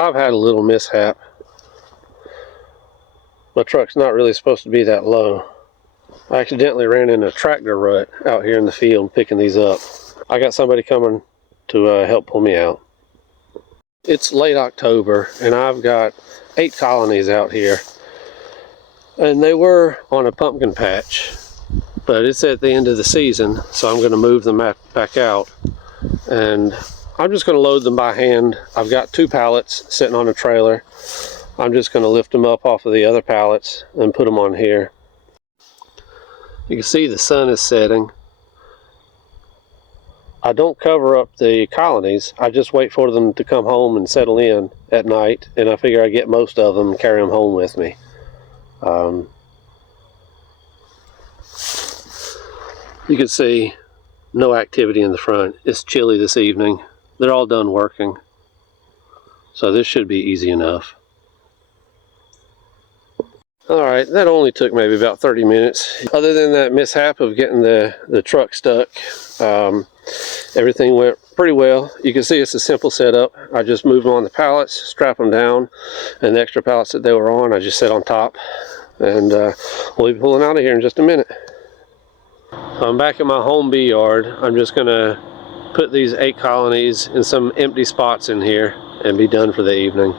I've had a little mishap. My truck's not really supposed to be that low. I accidentally ran in a tractor rut out here in the field picking these up. I got somebody coming to help pull me out. It's late October and I've got 8 colonies out here. And they were on a pumpkin patch, but it's at the end of the season, so I'm going to move them back out. And I'm just going to load them by hand. I've got 2 pallets sitting on a trailer. I'm just going to lift them up off of the other pallets and put them on here. You can see the sun is setting. I don't cover up the colonies. I just wait for them to come home and settle in at night, and I figure I get most of them and carry them home with me. You can see no activity in the front. It's chilly this evening. They're all done working, so this should be easy enough. Alright, that only took maybe about 30 minutes. Other than that mishap of getting the truck stuck, everything went pretty well. You can see it's a simple setup. I just moved them on the pallets, strap them down, and the extra pallets that they were on I just set on top. And we'll be pulling out of here in just a minute. I'm back at my home bee yard. I'm just going to put these 8 colonies in some empty spots in here and be done for the evening.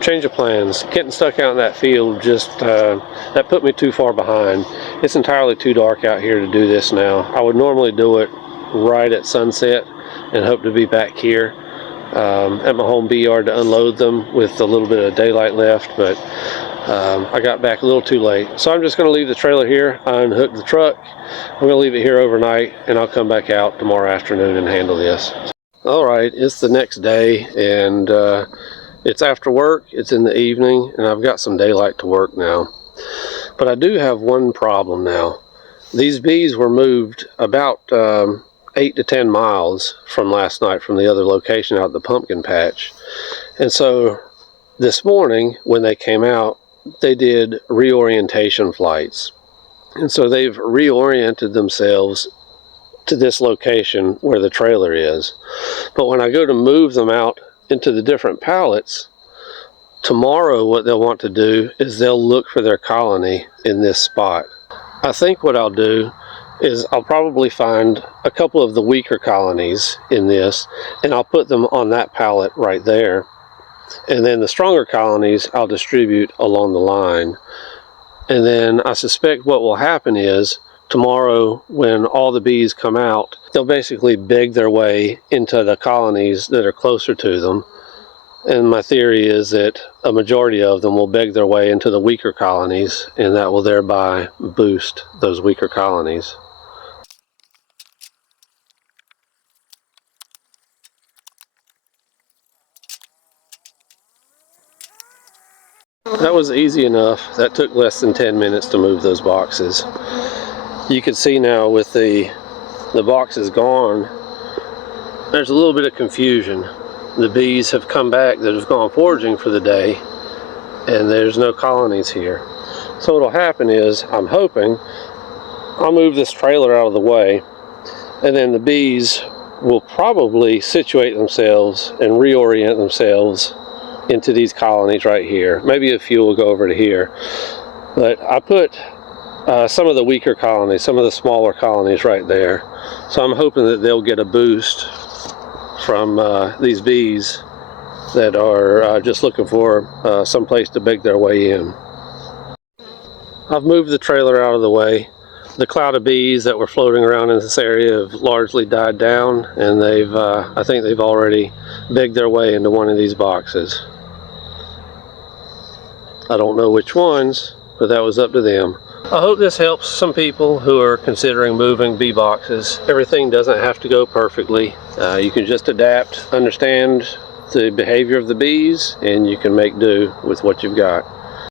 Change of plans. Getting stuck out in that field just that put me too far behind. It's entirely too dark out here to do this now. I would normally do it right at sunset and hope to be back here at my home bee yard to unload them with a little bit of daylight left, but I got back a little too late. So I'm just going to leave the trailer here. I unhooked the truck. I'm going to leave it here overnight, and I'll come back out tomorrow afternoon and handle this. Alright, it's the next day, and it's after work, it's in the evening, and I've got some daylight to work now. But I do have one problem now. These bees were moved about 8 to 10 miles from last night from the other location out at the pumpkin patch. And so this morning when they came out, they did reorientation flights. And so they've reoriented themselves to this location where the trailer is. But when I go to move them out into the different pallets, tomorrow what they'll want to do is they'll look for their colony in this spot. I think what I'll do is I'll probably find a couple of the weaker colonies in this, and I'll put them on that pallet right there. And then the stronger colonies I'll distribute along the line. And then I suspect what will happen is tomorrow when all the bees come out, they'll basically beg their way into the colonies that are closer to them. And my theory is that a majority of them will beg their way into the weaker colonies, and that will thereby boost those weaker colonies. That was easy enough. That took less than 10 minutes to move those boxes. You can see now with the boxes gone, there's a little bit of confusion. The bees have come back that have gone foraging for the day, and there's no colonies here. So what'll happen is, I'm hoping, I'll move this trailer out of the way, and then the bees will probably situate themselves and reorient themselves into these colonies right here. Maybe a few will go over to here. But I put some of the weaker colonies, some of the smaller colonies right there. So I'm hoping that they'll get a boost from these bees that are just looking for some place to beg their way in. I've moved the trailer out of the way. The cloud of bees that were floating around in this area have largely died down, and I think they've already begged their way into one of these boxes. I don't know which ones, but that was up to them. I hope this helps some people who are considering moving bee boxes. Everything doesn't have to go perfectly. You can just adapt, understand the behavior of the bees, and you can make do with what you've got.